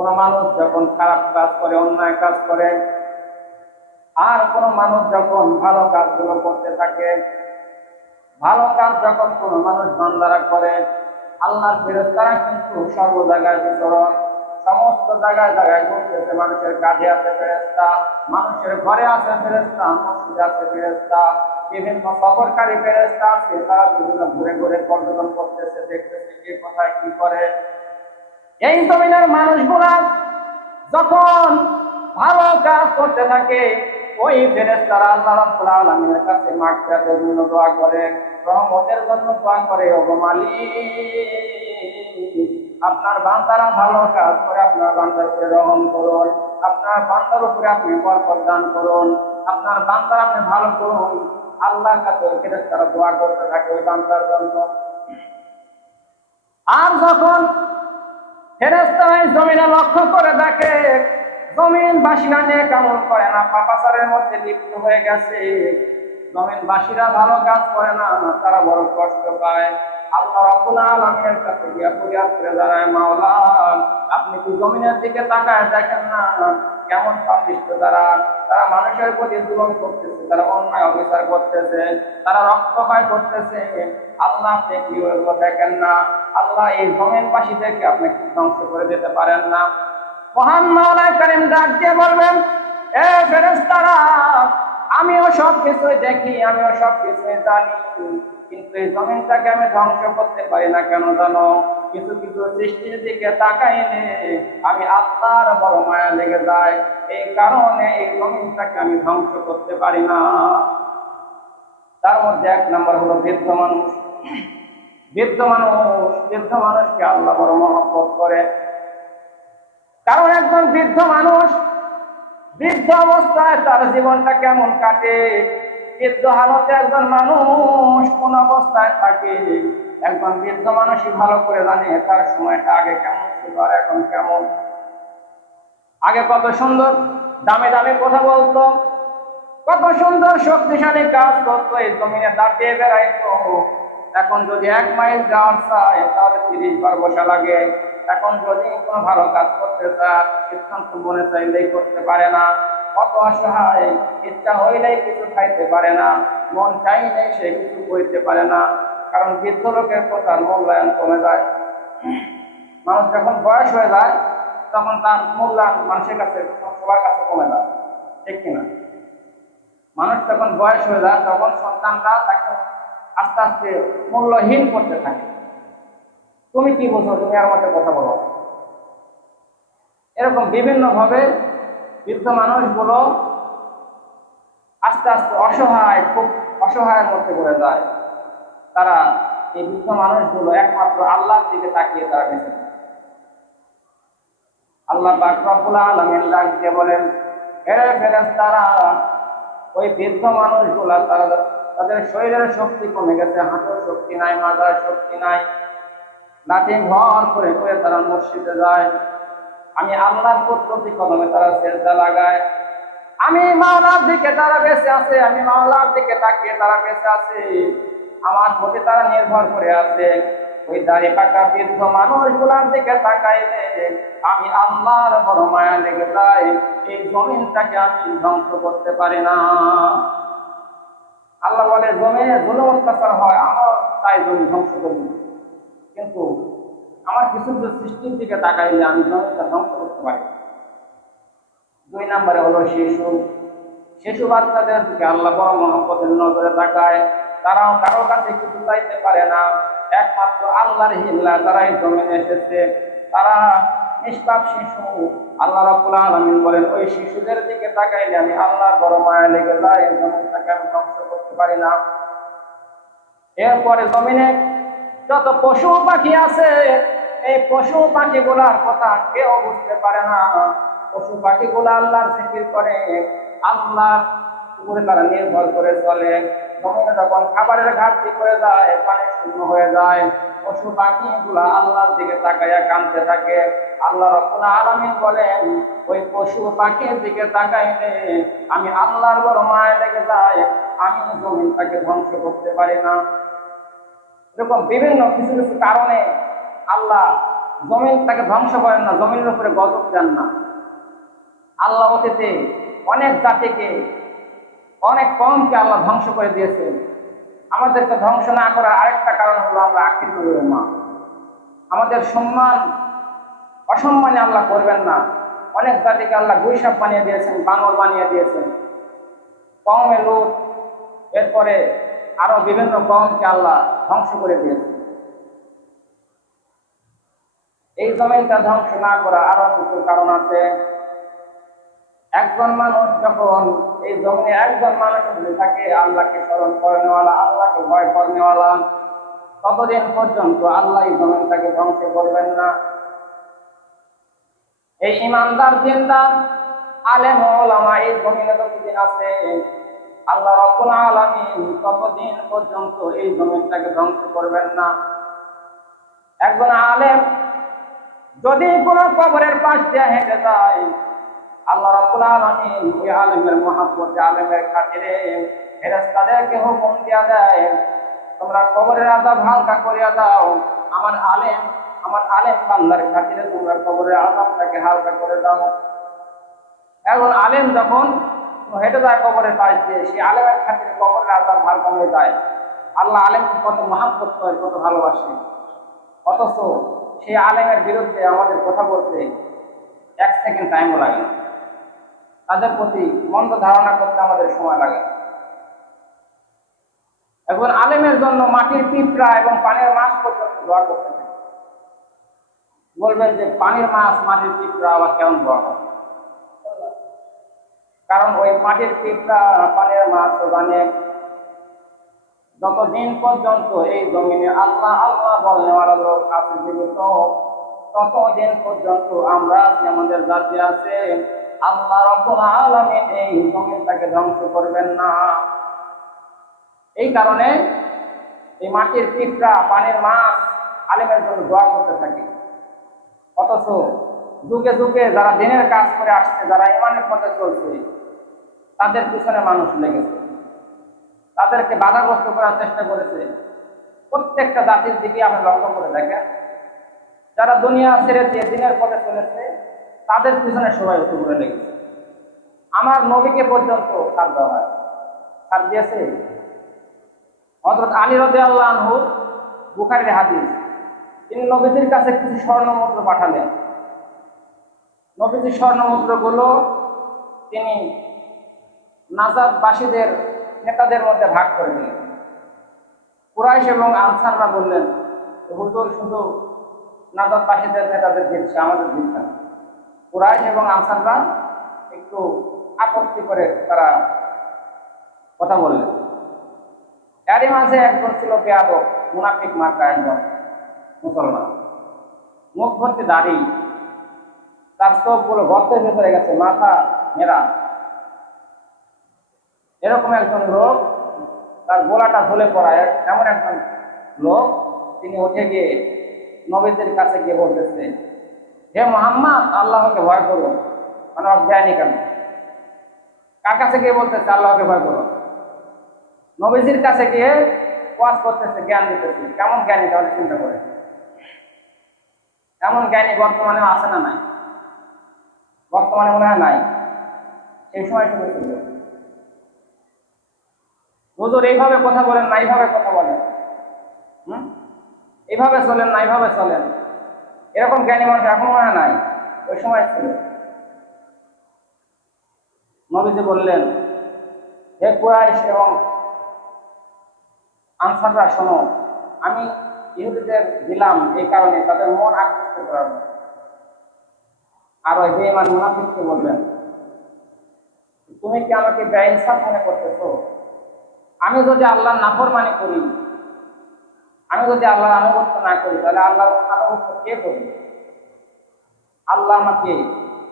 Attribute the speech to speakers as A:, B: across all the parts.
A: কোন মানুষ যখন খারাপ কাজ করে, অন্যায় কাজ করে, আর কোন মানুষ যখন ভালো কাজগুলো করতে থাকে, ভালো কাজ যখন কোন মানুষ বান্দারা করে, আল্লাহর ফেরেস্তারা কিন্তু সর্ব জায়গায় বিচরণ, সমস্ত জায়গায় জায়গায় ঘুরতেছে, মানুষের কাজে আছে ফেরেস্তা মানুষের ঘরে আছে ফেরেস্তা মসজিদে আছে ফেরেস্তা বিভিন্ন সফরকারী ফেরেস্তা আছে, তারা বিভিন্ন ঘুরে ঘুরে পর্যটন করতেছে, দেখতেছে কে কোথায় কি করে। এই জমিনের মানুষগুলা যখন ভালো কাজ করতে থাকে, ওই ফেরেশতারা আল্লাহ রাব্বুল কাছে মাগফিরাতের জন্য দোয়া করে, রহমতের জন্য দোয়া করে, ওগো আপনার বান্দারা ভালো কাজ করে, আপনার বান্দার উপরে রহম করুন, আপনার বান্দার উপরে আপনি বরকত দান করুন, আপনার বান্দার আপনি ভালো করুন। আল্লাহর কাছে ওই ফেরেশতারা দোয়া করতে থাকে ওই বান্দার জন্য। আর যখন জমিনে লক্ষ্য করে দেখে জমিন বাসীরা নিয়ে করে না, পাপাচারের মধ্যে লিপ্ত হয়ে গেছে। জমিন বাসীরা ভালো কাজ করে না তারা বড় কষ্ট পায়। আল্লাহ রাব্বুল আলামিনের কাছে গিয়া ফরিয়াদ করে মাওলা, আপনি কি জমিনের দিকে তাকায় দেখেন না? কেমন পাপিষ্ট তারা তারা মানুষের প্রতি জুলুম করতেছে, তারা অন্যায় অবিচার করতেছে, তারা রক্তপায় করতেছে। আল্লাহ আপনি কি ওইগুলো দেখেন না, আল্লাহ এই জমিনবাসীদেরকে আপনি কি ধ্বংস করে দিতে পারেন না? মহান মাওলায় কারিম ডাক দিয়ে বলবেন, এ ফেরেশতারা, আমিও সব কিছুই দেখি, আমিও সব কিছুই জানি। কিন্তু এই জমিনটাকে আমি ধ্বংস করতে পারি না, কেন জানো? কিছু কিছু সৃষ্টির দিকে তাকাইলে আমি আত্মার বড় মায়া লেগে যায় এই কারণে এই জমিনটাকে আমি ধ্বংস করতে পারি না। তার মধ্যে এক নম্বর হলো বৃদ্ধ মানুষ। বৃদ্ধ মানুষ, বৃদ্ধ মানুষকে আল্লাহ বড় মহব্বত করে। কারণ একজন বৃদ্ধ মানুষ, বৃদ্ধ অবস্থায় তার জীবনটা কেমন কাটে? বৃদ্ধ হালতে একজন মানুষ কোন অবস্থায় থাকে, একজন বৃদ্ধ মানুষই ভালো করে জানে তার সময়টা আগে কেমন ছিল আর এখন কেমন। আগে কত সুন্দর, দামে দামে কথা বলতো, কত সুন্দর শক্তিশালী কাজ করতো, এই জমিনে দাঁড়িয়ে বেড়াইতো। এখন যদি এক মাইল যাওয়ার চায়, তাহলে তিরিশ বার বসা লাগে। এখন যদি কোনো ভালো কাজ করতে চায়, সিদ্ধান্ত মনে চাইলেই করতে পারে না। কত অসহায় ইচ্ছা হইলেই কিছু খাইতে পারে না, মন চাইলেই সে কিছু করতে পারে না, কারণ বৃদ্ধ লোকের কথার মূল্যায়ন কমে যায়। মানুষ যখন বয়স হয়ে যায়, তখন তার মূল্যায়ন মানুষের কাছে, সবার কাছে কমে যায়, ঠিক কিনা মানুষ যখন বয়স হয়ে যায়, তখন সন্তানরা তাকে আস্তে আস্তে মূল্যহীন করতে থাকে। তুমি কি বোঝো? তুমি আর মধ্যে কথা বলো। এরকম বিভিন্ন ভাবে বৃদ্ধ মানুষগুলো আস্তে আস্তে অসহায়, খুব অসহায়ের মধ্যে পড়ে যায়। তারা এই বৃদ্ধ মানুষগুলো একমাত্র আল্লাহর দিকে তাকিয়ে তারা বেঁচে আল্লাহ দিয়ে বলেন এরে ওই বৃদ্ধ মানুষগুলা, তারা তাদের শরীরের শক্তি কমে গেছে, হাঁটুর শক্তি নাই, মাথার শক্তি নাই। লাঠি ভর করে করে তারা মসজিদে যায়। আমি আল্লাহর প্রতি কদমে তারা সেজদা লাগায়। আমি মাওলার দিকে তারা বেঁচে আছে, আমি মাওলার দিকে তাকিয়ে তারা বেঁচে আছে। আমার প্রতি তারা নির্ভর করে আছে। ওই দাড়ি পাকা বৃদ্ধ মানুষগুলার দিকে তাকাইলে আমি আল্লাহর বড় মায়া লেগে যাই এই জমিনটাকে আমি ধ্বংস করতে পারি না। আল্লাহ বলে, জমিনে জুলুম অত্যাচার হয়, আমার তাই জমি ধ্বংস করি কিন্তু আমার কিছু কিছু সৃষ্টির দিকে তাকাইলে আমি জমিটা ধ্বংস করতে পারি। দুই নম্বরে হলো শিশু। শিশু বাচ্চাদের দিকে আল্লাহ বড় মহব্বতের নজরে তাকায়। তারাও কারও কাছে কিছু চাইতে পারে না। একমাত্র আল্লাহর হিল্লা তারাই জমিনে এসেছে। তারা নিষ্পাপ শিশু। আল্লাহ রাব্বুল আলামিন বলেন, ওই শিশুদের দিকে তাকাইলে আমি আল্লাহ বড় মায়া লেগে যায়। জমিনটাকে আমি ধ্বংস করতে পারি না। এরপরে জমিনে যত পশু পাখি আছে, এই পশু পাখি পাখিগুলার কথা কেউ বুঝতে পারে না। পশু পাখিগুলো আল্লাহর জিকির করে আল্লাহর উপরে তারা নির্ভর করে চলে। জমিনে যখন খাবারের ঘাটতি করে যায়, পানি শূন্য হয়ে যায়, পশু পাখিগুলা আল্লাহর দিকে তাকাইয়া কাঁদতে থাকে। আল্লাহ রব্বুল আলামিন বলেন, ওই পশু পাখির দিকে তাকাইলে আমি আল্লাহর বড় মায়া লেগে যায়, আমি জমিন তাকে ধ্বংস করতে পারি না। এরকম বিভিন্ন কিছু কিছু কারণে আল্লাহ জমিন তাকে ধ্বংস করেন না, জমিনের উপরে গজব দেন না। আল্লাহ অতীতে অনেক জাতিকে, অনেক কমকে আল্লাহ ধ্বংস করে দিয়েছেন। আমাদেরকে ধ্বংস না করার আরেকটা কারণ হলো আমরা আখির নবীর মা আমাদের সম্মান অসম্মানে আল্লাহ করবেন না। অনেক জাতিকে আল্লাহ গুইসাপ বানিয়ে দিয়েছেন, বানর বানিয়ে দিয়েছেন। কমে লোক এরপরে আরও বিভিন্ন কমকে আল্লাহ ধ্বংস করে দিয়েছেন এই জমিনটা ধ্বংস না করা আরও কিছু কারণ আছে। একজন মানুষ যখন এই জমিনে একজন মানুষ যদি থাকে, আল্লাহকে স্মরণ করে নেওয়ালা আল্লাহকে ভয় করে নেওয়ালা ততদিন পর্যন্ত আল্লাহ এই জমিনটাকে ধ্বংস করবেন না। এই ইমানদার জিন্দার আলেম ওলামা এই জমিনে যতদিন আছে। আল্লাহ রব্বুল আলামিন ততদিন পর্যন্ত এই জমিনটাকে ধ্বংস করবেন না। একজন আলেম যদি কোনো কবরের পাশ দিয়ে হেঁটে যায়, আল্লাহ রাব্বুল আলামিন ওই আলেমের মহাব্বত আলেমের খাতিরে ফেরেশতাদেরকে হুকুম দিয়া দেয়, তোমরা কবরের আযাব হালকা করিয়া দাও। আমার আলেম আমার আলেম বান্দার খাতিরে তোমরা কবরের আযাবটাকে হালকা করে দাও। এখন আলেম যখন হেঁটে যায় কবরের পাশ দিয়ে আলেমের খাতিরে কবরের আযাব হালকা হয়ে যায়। আল্লাহ আলেমকে কত মহাব্বত করে, কত ভালোবাসে। অথচ সেই আলেমের বিরুদ্ধে আমাদের কথা বলতে এক সেকেন্ড টাইমও লাগে। না তাদের প্রতি মন্দ ধারণা করতে আমাদের সময় লাগে। এখন আলেমের জন্য মাটির পিঁপড়া এবং পানির মাছ পর্যন্ত দোয়া করতে বলবেন যে, পানির মাছ, মাটির পিঁপড়া, আবার কেমন দোয়া করে কারণ ওই মাটির পিঁপড়া পানির মাছ জানে যতদিন পর্যন্ত এই জমিনে আল্লাহ আল্লাহ বলনেওয়ালা লোক জীবিত, ততদিন পর্যন্ত আমরা আমাদের জাতি আছে। আল্লাহ রব্বুল আলামিন এই জমিনটাকে ধ্বংস করবেন না। এই কারণে এই মাটির পিঁপড়া পানির মাছ আলেমের জন্য দোয়া করতে থাকে। অথচ যুগে যুগে যারা দিনের কাজ করে আসছে, যারা ইমানের পথে চলছে তাদের পিছনে মানুষ লেগেছে। তাদেরকে বাধাগ্রস্ত করার চেষ্টা করেছে। প্রত্যেকটা জাতির দিকে আমরা লক্ষ্য করে দেখেন যারা দুনিয়া ছেড়ে দিয়ে দিনের পথে চলেছে, তাদের পিছনে সবাই উঠে পড়ে লেগেছে। আমার নবীকে পর্যন্ত ছাড় দেওয়া হয়। ছাড় দিয়েছে। হজরত আলী রদে আল্লাহ বুখারির হাদিস। তিনি নবীজির কাছে কিছু স্বর্ণমুদ্র পাঠালেন। নবীজির স্বর্ণমুদ্রগুলো তিনি নাজাদবাসীদের নেতাদের মধ্যে ভাগ করে দিলেন কুরাইশ এবং আনসাররা বললেন, হুজুর শুধু নাজাদবাসীদের নেতাদের দিচ্ছে আমাদের দিচ্ছে না। কুরাইশ এবং আনসাররা একটু আপত্তি করে তারা কথা বললেন। এরই মাঝে একজন ছিল বেয়াদব, মুনাফিক মার্কা একজন মুসলমান। মুখ ভর্তি দাড়ি, তার চোখগুলো গর্তের ভেতরে গেছে, মাথা মেরা। এরকম একজন লোক, তার গোলাটা ঝুলে পড়া এক- এমন একজন লোক, তিনি উঠে গিয়ে নবীদের কাছে গিয়ে বলতেছে, হে মোহাম্মদ, আল্লাহকে ভয় করুন মানে অজ্ঞানী কেন? কার কাছে গিয়ে বলতেছে, আল্লাহকে ভয় করুন নবীজির কাছে গিয়ে ওয়াজ করতেছে, জ্ঞান দিতেছে, কেমন জ্ঞানী? তাহলে চিন্তা করে এমন জ্ঞানী বর্তমানে আছে না নাই? বর্তমানে মনে হয় নাই। সেই সময় ছিল হুজুর, এইভাবে কথা বলেন না, এইভাবে কথা বলেন। হুম? এইভাবে চলেন না, এইভাবে চলেন। এরকম জ্ঞানী মানুষ এখন মনে নাই, ওই সময় ছিল। নবীজি বললেন, হে কুরাইশ এবং আনসাররা, শোনো, আমি ইহুদিদের দিলাম এই কারণে, তাদের মন আকৃষ্ট করার। আর ওই বেমান মুনাফিককে বললেন, তুমি কি আমাকে বেইনসাফ মনে করতেছো? আমি যদি আল্লাহর নাফরমানি করি, আমি যদি আল্লাহর আনুগত্য না করি, তাহলে আল্লাহর আনুগত্য কে করবে? আল্লাহ আমাকে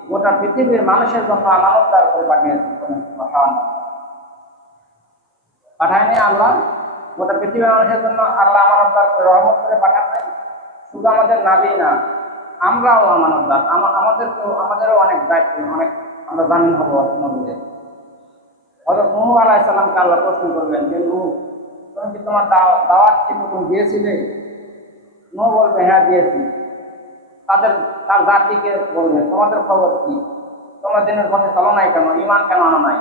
A: গোটা পৃথিবীর মানুষের জন্য আমানতদার করে পাঠিয়েছে পাঠান পাঠায়নি আল্লাহ? গোটা পৃথিবীর মানুষের জন্য আল্লাহ আমানতদার করে রহমত করে পাঠান নাই শুধু আমাদের নাবি না, আমরাও আমানতদার। আমা- আমাদের তো, আমাদেরও অনেক দায়িত্ব, অনেক আমরা জামিন হব নবীদের হজরত নুহ আলাহ সাল্লামকে আল্লাহ প্রশ্ন করবেন, যে নুহ, তুমি কি তোমার দাওয়া- দাওয়াত ঠিক মতন দিয়েছিলে? নুহ বলবে হ্যাঁ দিয়েছি। তাদের, তার জাতিকে বলবে, তোমাদের খবর কি? তোমরা দিনের পথে চলো নাই কেন? ইমান কেন আনো নাই?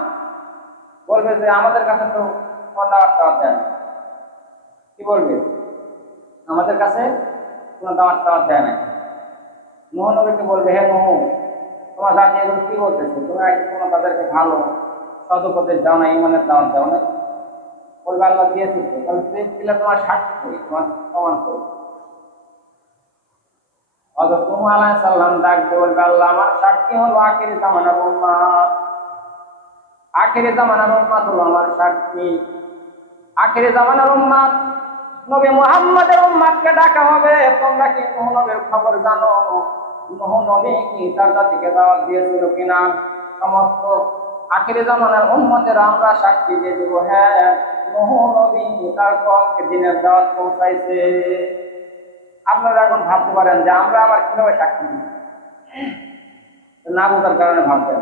A: বলবে যে, আমাদের কাছে তো কোনো দাওয়াত টাওয়াত দেয়। কি বলবে? আমাদের কাছে কোনো দাওয়াত টাওয়াত দেয় না। মোহন নবীকে বলবে, হে মোহ তোমার জাতি এগুলো কি বলতেছে? তোমরা কোনো তাদেরকে ভালো সদপথে যাও ইমানের দাওয়াত দাও না বলবে আল্লাহ দিয়েছি তো। তাহলে দিলে তোমার সাক্ষী করি তোমার প্রমাণ করি ডাক দিয়ে বলবে, আল্লাহ, আমার সাক্ষী হলো হলো আমার সাক্ষী। নবী মুহাম্মদের উম্মাতকে ডাকা হবে। তোমরা কি নবীর খবর জানো? নূহ নবী কি তার জাতিকে দাওয়াত দিয়েছিল কিনা? সমস্ত আখিরি জামানার উম্মতের আমরা সাক্ষী দিয়ে দেব। হ্যাঁ নূহ নবী তার কমকে দিনের দাওয়াত পৌঁছাইছে। আপনারা এখন ভাবতে পারেন যে আমরা আবার কীভাবে সাক্ষী না বোঝার কারণে ভাবতেন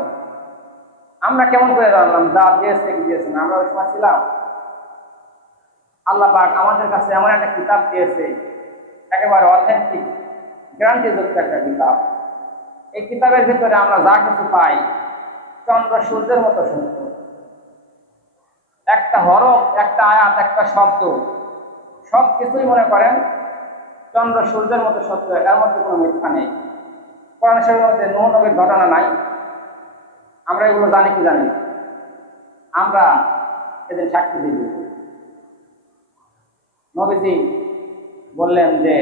A: আমরা কেমন করে জানলাম, যা দিয়েছে কি দিয়েছে না, আমরা ওই সময় ছিলাম। আল্লাহ পাক আমাদের কাছে এমন একটা কিতাব দিয়েছে, একেবারে অথেন্টিক গ্যারান্টিযুক্ত একটা কিতাব। এই কিতাবের ভিতরে আমরা যা কিছু পাই চন্দ্র সূর্যের মতো সত্য একটা হরফ, একটা আয়াত, একটা শব্দ। সব কিছুই মনে করেন চন্দ্র সূর্যের মতো সত্য এর মধ্যে কোনো মিথ্যা নেই। কোরআন মধ্যে নৌ নবীর ঘটনা নাই। আমরা এগুলো জানি কি জানি আমরা এদের সাক্ষী দিয়ে দিই নবীজি বললেন যে,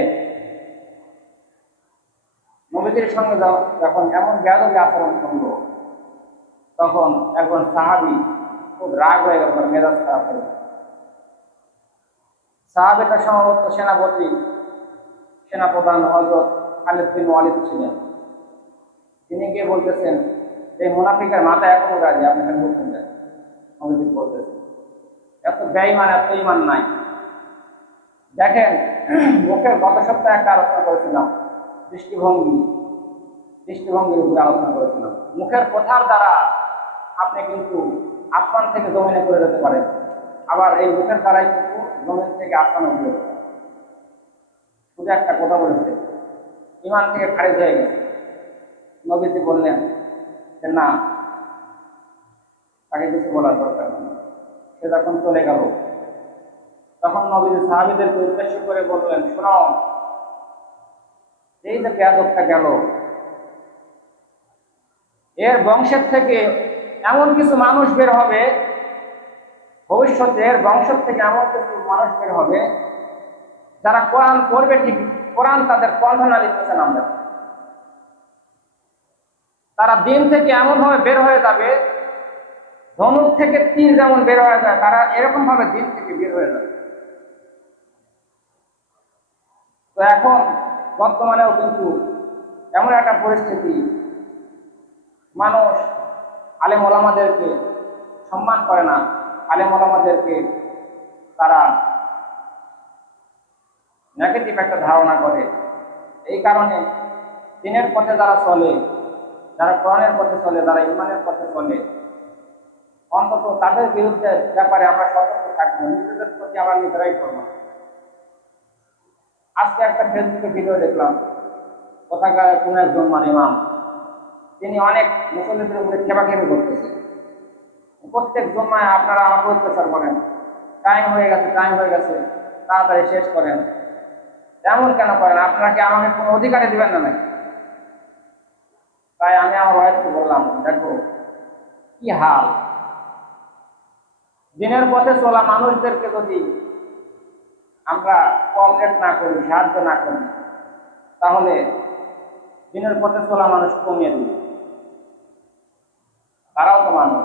A: নবীজির সঙ্গে যখন এমন বেয়াদবি আচরণ করল তখন একজন সাহাবি খুব রাগ হয়ে গেল, তার মেজাজ খারাপ হয়ে গেল। সাহাবিটা সম্ভবত সেনাপতি, সেনাপ্রধান হজরত খালিদ বিন ওয়ালিদ ছিলেন। তিনি গিয়ে বলতেছেন যে মুনাফিকের মাথা এখনও রাজি, আপনি কেন বলছেন না নবীজি বলতেছেন, এত ব্যয়মান এত ইমান নাই। দেখেন মুখের গত সপ্তাহে একটা আলোচনা করেছিলাম, দৃষ্টিভঙ্গি, দৃষ্টিভঙ্গির উপরে আলোচনা করেছিলাম। মুখের কথার দ্বারা আপনি কিন্তু আসমান থেকে জমিনে করে যেতে পারেন। আবার এই মুখের দ্বারাই কিন্তু জমিন থেকে আসমানে উঠে যেতে পারেন শুধু একটা কথা বলেছে ইমান থেকে খারিজ হয়ে গেছে। নবীজি বললেন যে, না, তাকে কিছু বলার দরকার নেই। সে যখন চলে গেল, তখন নবীজি সাহাবিদেরকে উদ্দেশ্য করে বললেন, শোনো, এই যে পেয়াদকটা গেল, এর বংশের থেকে এমন কিছু মানুষ বের হবে, ভবিষ্যতের বংশ থেকে এমন কিছু মানুষ বের হবে, যারা কোরআন পড়বে ঠিক কোরআন তাদের কণ্ঠনালী নিচে নামবে তারা দিন থেকে এমন ভাবে বের হয়ে যাবে, ধনুক থেকে তীর যেমন বের হয়ে যায়, তারা এরকম ভাবে দিন থেকে বের হয়ে যাবে। তো এখন বর্তমানেও কিন্তু এমন একটা পরিস্থিতি, মানুষ আলেম ওলামাদেরকে সম্মান করে না, আলেম ওলামাদেরকে তারা নেগেটিভ একটা ধারণা করে। এই কারণে দিনের পথে যারা চলে, যারা কোরআনের পথে চলে, যারা ইমানের পথে চলে, অন্তত তাদের বিরুদ্ধে ব্যাপারে আমরা সতর্ক থাকব, নিজেদের প্রতি আমরা নিজেরাই করব আজকে একটা ফেসবুকে ভিডিও দেখলাম, কোথাকার কোন একজন মানে ইমাম। তিনি অনেক মুসলিমদের উপরে খেপাখেপি করতেছে প্রত্যেক জমায় আপনারা আমাকে অত্যাচার করেন। টাইম হয়ে গেছে টাইম হয়ে গেছে। তাড়াতাড়ি শেষ করেন। এমন কেন করেন? আপনারা কি আমাকে কোনো অধিকারে দিবেন না নাকি? তাই আমি আমার ওয়াইফকে বললাম, দেখো, কি হাল? দিনের পথে চলা মানুষদেরকে যদি আমরা কোঅপারেট না করি, সাহায্য না করি, তাহলে দিনের পথে চলা মানুষ কমিয়ে দিবে। তারাও তো মানুষ।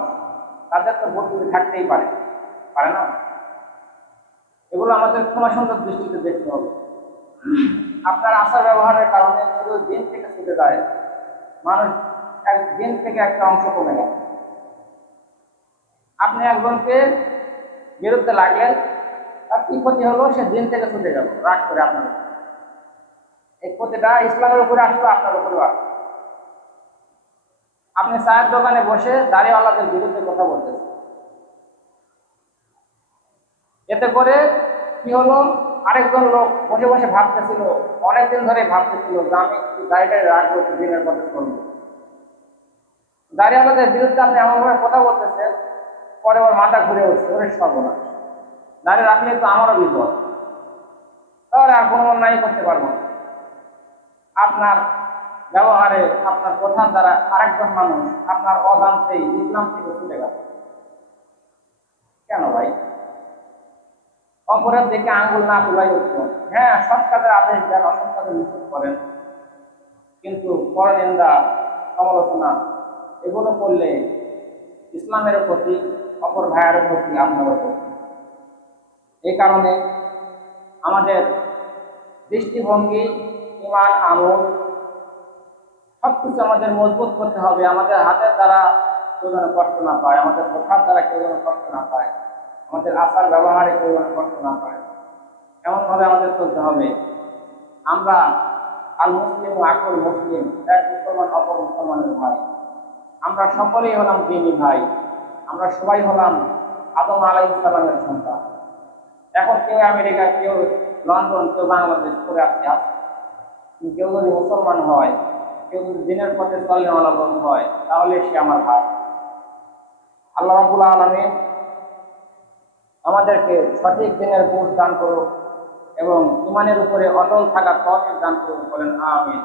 A: তাদের তো বুদ্ধি থাকতেই পারে। পারে না? এগুলো আমাদের ক্ষমা সুন্দর দৃষ্টিতে দেখতে হবে। আপনার আচার ব্যবহারের কারণে শুধু দিন থেকে ছুটে যায়। মানুষ এক দিন থেকে একটা অংশ কমে গেল আপনি একজনকে বিরুদ্ধে লাগলেন, তার কি ক্ষতি হলো? সে দিন থেকে ছুটে গেল। রাগ করে আপনার এই ক্ষতিটা ইসলামের উপরে আসলো, আপনার উপরেও আসলো। আপনি চায়ের দোকানে বসে দাঁড়িয়েওয়ালাদের বিরুদ্ধে কথা বলতেছেন। এতে করে কি হলো? আরেকজন লোক বসে বসে ভাবতেছিল, অনেকদিন ধরে ভাবতেছিল যে আমি একটু রাখব, একটু দিনের পথে চলবো। দাঁড়িয়ালাদের বিরুদ্ধে আপনি এমনভাবে কথা বলতেছেন, পরে ওর মাথা ঘুরে উঠছে, ওরে সর্বনাশ। দাঁড়িয়ে রাখলে তো আমারও বিপদ। তাহলে আর কোনো অন্যায় করতে পারব না। আপনার ব্যবহারে আপনার প্রধান দ্বারা আরেকজন মানুষ আপনার অজান্তেই ইসলাম থেকে ছুটে গেল। কেন ভাই? অপরের দিকে আঙ্গুল না তুলাই উঠত হ্যাঁ সৎ আদেশ দেন, অসৎ কাজের নিষেধ করেন। কিন্তু পরনিন্দা, সমালোচনা, এগুলো করলে ইসলামের প্রতি, অপর ভাইয়ের প্রতি আপনার প্রতি এই কারণে আমাদের দৃষ্টিভঙ্গি, ইমান, আমল সব কিছু আমাদের মজবুত করতে হবে, আমাদের হাতের দ্বারা কেউ যেন কষ্ট না পায়, আমাদের কথার দ্বারা কেউ যেন কষ্ট না পায়, আমাদের আচার ব্যবহারে কেউ যেন কষ্ট না পায়। এমনভাবে আমাদের চলতে হবে। আমরা আল মুসলিম ও আকল মুসলিম, এক মুসলমান, অপর মুসলমানের ভাই। আমরা সকলেই হলাম দিনী ভাই। আমরা সবাই হলাম আদম আলাই ইসলামের সন্তান। এখন কেউ আমেরিকা, কেউ লন্ডন, কেউ বাংলাদেশ করে আসছে। কেউ যদি মুসলমান হয় কেউ যদি দিনের পথে চলনেওয়ালা লোক হয়, তাহলে সে আমার ভাই। আল্লাহ রাবুল আলমী আমাদেরকে সঠিক দিনের বুঝ দান করুক এবং ইমানের উপরে অটল থাকার তফিক দান করুক বলেন, আমিন।